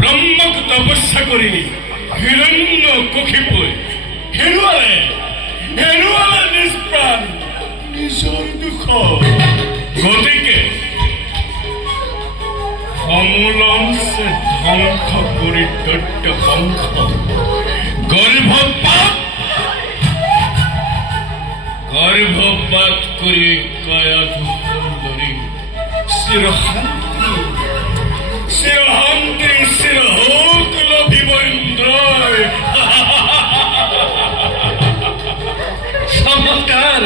ব্রহ্মক তপস্যা করি হিরণ্য কক্ষিপুর হেৰুৱালে নিষ্প্ৰাণ নিজৰ দুখ। গতিকে সমূলংশে ধ্বংস কৰি দৈত্য বংশ গৰ্ভপাত কৰি কায়া সুন্দৰী চিৰশান্তি চিৰহোক লভিব ইন্দ্ৰই। চমৎকাৰ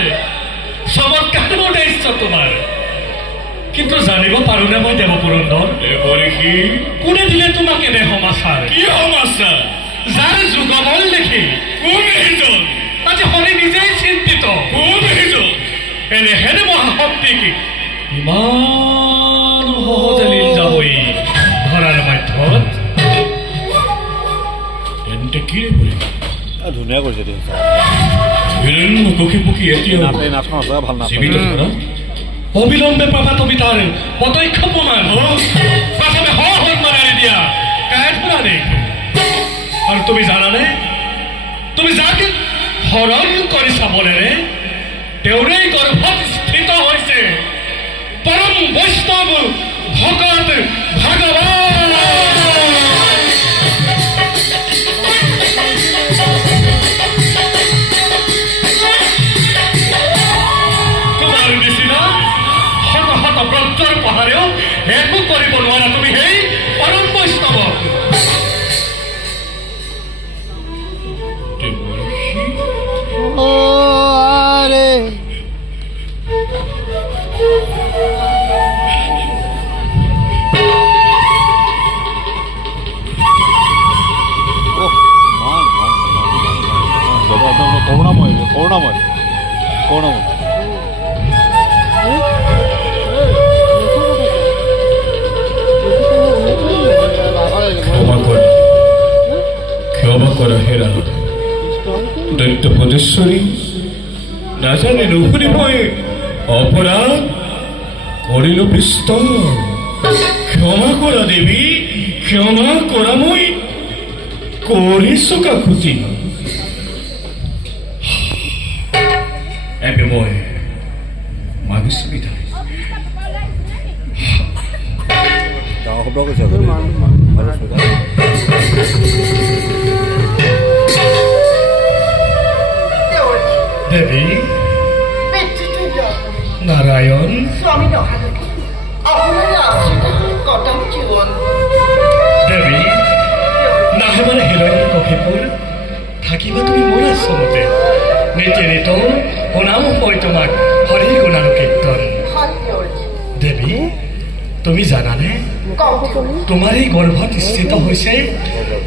উদ্দেশ্য তোমাৰ, কিন্তু জানিব পাৰো নে মই দেৱপুৰন্দৰ কোনে দিলে তোমাক এনে সমাচাৰ? কি সমাচাৰ? যাৰ যুগবল দেখি কোন সেইজন আজি হৰি নিজেই চিন্তিত। কোন সেইজন? এনেহেনে মহাশক্তি কি ইমান সহজে লীল যাবই ধৰাৰ মাধ্যমত? তেন্তে কি ধুনীয়া কৰিছে হিৰণ্য কক্ষিপুকি এতিয়া জীৱিত ধৰা অবিলম্বে পাবা তুমি তাৰ প্ৰত্যক্ষ প্ৰমাণ। প্ৰথমে মাৰি দিয়া কাই ধৰা দেই। আৰু তুমি জানানে, তুমি যাকে হৰণ কৰি চাবলেৰে তেওঁৰেই গৰ্ভত স্থিত হৈছে পৰম বৈষ্ণৱ ভগত ভগৱান। তোমাৰ নিচিনা শত শত ব্ৰজৰ পাহাৰেও একো কৰিব নোৱাৰা তুমি সেই পৰম বৈষ্ণৱ। করুণাময় ক্ষমা করা হেরা দৈত্য পদেশ্বরী, না জানি রঘুরি ভয়ে অপরাধ করিল বিস্তর। ক্ষমা করা দেবী, ক্ষমা করা মই করিস কাকুতি। এবে মই মাগিছি বিদায়। দেবী নারায়ণ দেবী নাহেবাৰে হিৰণ্য কক্ষিপুৰ থাকিবা তুমি মোৰ আশ্ৰমতে। নীতি নিত শুনাম মই তোমাক হৰি গুণানুকীৰ্তন। দেবী তুমি জানানে, তোমাৰ এই গৰ্ভত স্থিত হৈছে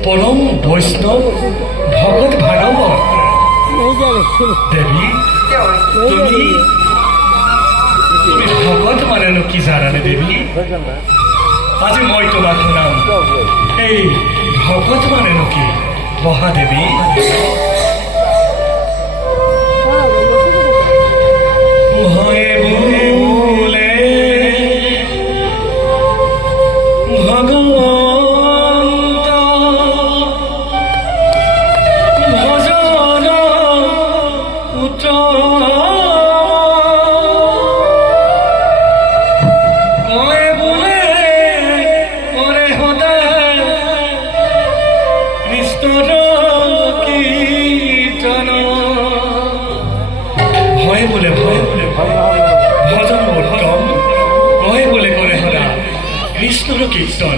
পৰম বৈষ্ণৱ ভগত ভাগৱত। দেবী তুমি ভগত মানেনো কি জানানে দেবী? আজি মই তোমাক শুনাম এই ভগত মানেনো কি। বহা দেবী। ভজন উত্তম, কয় বলে করে হরা কৃষ্ণর কীর্তন।